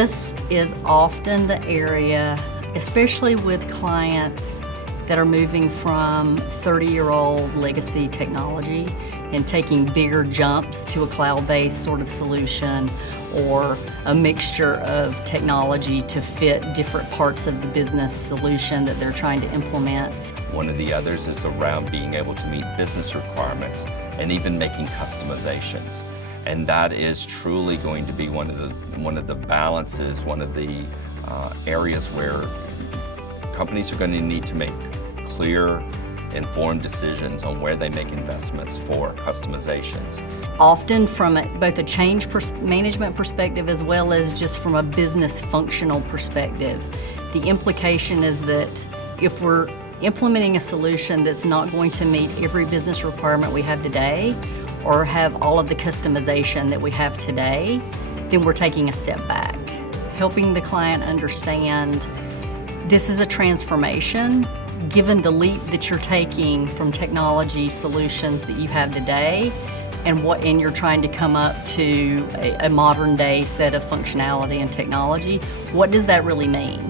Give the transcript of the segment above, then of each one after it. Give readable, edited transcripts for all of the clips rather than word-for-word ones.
This is often the area, especially with clients that are moving from 30-year-old legacy technology and taking bigger jumps to a cloud-based sort of solution or a mixture of technology to fit different parts of the business solution that they're trying to implement. One of the others is around being able to meet business requirements and even making customizations. And that is truly going to be one of the balances, one of the areas where companies are going to need to make clear, informed decisions on where they make investments for customizations. Often from both a change management perspective as well as just from a business functional perspective. The implication is that if we're implementing a solution that's not going to meet every business requirement we have today or have all of the customization that we have today, then we're taking a step back. Helping the client understand this is a transformation. Given the leap that you're taking from technology solutions that you have today and you're trying to come up to a modern day set of functionality and technology, what does that really mean?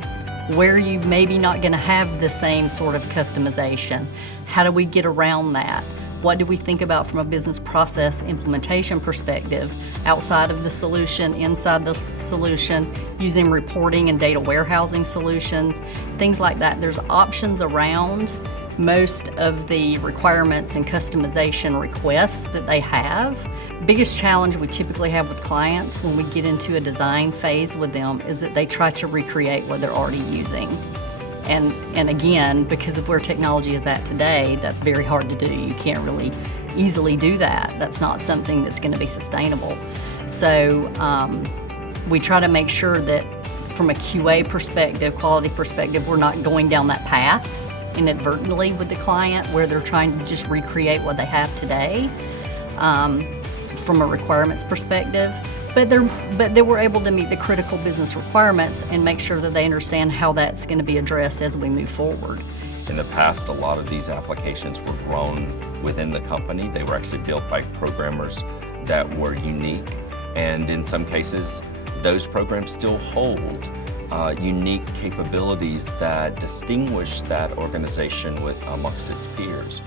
Where are you maybe not going to have the same sort of customization? How do we get around that? What do we think about from a business process implementation perspective, outside of the solution, inside the solution, using reporting and data warehousing solutions, things like that. There's options around most of the requirements and customization requests that they have. Biggest challenge we typically have with clients when we get into a design phase with them is that they try to recreate what they're already using. And again, because of where technology is at today, that's very hard to do. You can't really easily do that. That's not something that's going to be sustainable. So we try to make sure that from a QA perspective, quality perspective, we're not going down that path inadvertently with the client where they're trying to just recreate what they have today from a requirements perspective. But they were able to meet the critical business requirements and make sure that they understand how that's going to be addressed as we move forward. In the past, a lot of these applications were grown within the company. They were actually built by programmers that were unique. And in some cases, those programs still hold unique capabilities that distinguish that organization amongst its peers.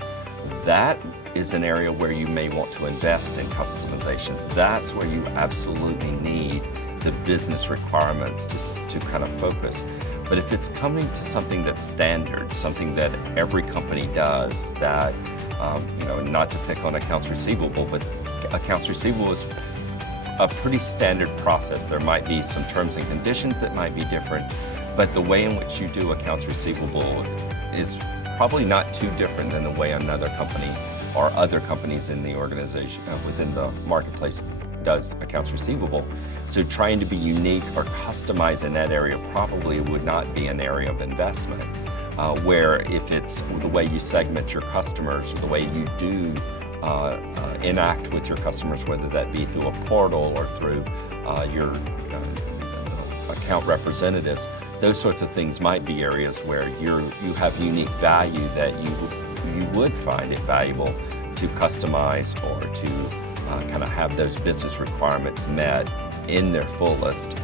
That is an area where you may want to invest in customizations. That's where you absolutely need the business requirements to kind of focus. But if it's coming to something that's standard, something that every company does, that, not to pick on accounts receivable, but accounts receivable is a pretty standard process. There might be some terms and conditions that might be different, but the way in which you do accounts receivable is probably not too different than the way another company or other companies in the organization, within the marketplace, does accounts receivable. So trying to be unique or customize in that area probably would not be an area of investment. Where if it's the way you segment your customers, or the way you do enact with your customers, whether that be through a portal or through your account representatives, those sorts of things might be areas where you have unique value that you would find it valuable to customize or to kind of have those business requirements met in their fullest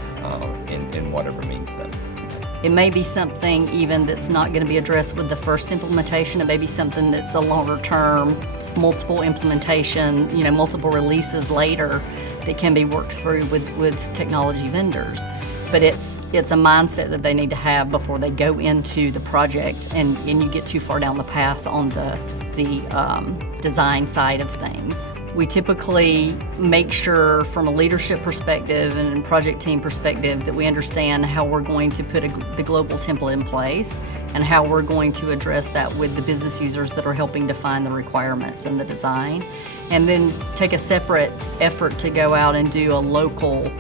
in whatever means that. It may be something even that's not going to be addressed with the first implementation. It may be something that's a longer term, multiple implementation, multiple releases later that can be worked through with technology vendors. But it's a mindset that they need to have before they go into the project and you get too far down the path on the design side of things. We typically make sure from a leadership perspective and a project team perspective that we understand how we're going to put the global template in place and how we're going to address that with the business users that are helping define the requirements and the design. And then take a separate effort to go out and do a local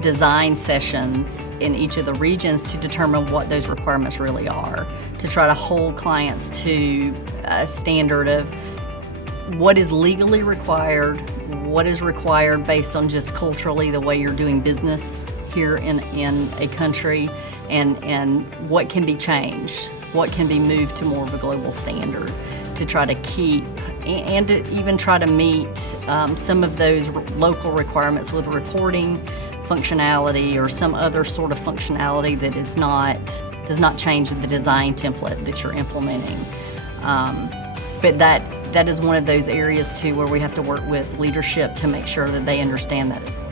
design sessions in each of the regions to determine what those requirements really are, to try to hold clients to a standard of what is legally required, what is required based on just culturally the way you're doing business here in a country, and what can be changed, what can be moved to more of a global standard, to try to keep and to even try to meet some of those local requirements with reporting, functionality or some other sort of functionality that does not change the design template that you're implementing. But that is one of those areas too where we have to work with leadership to make sure that they understand that as well.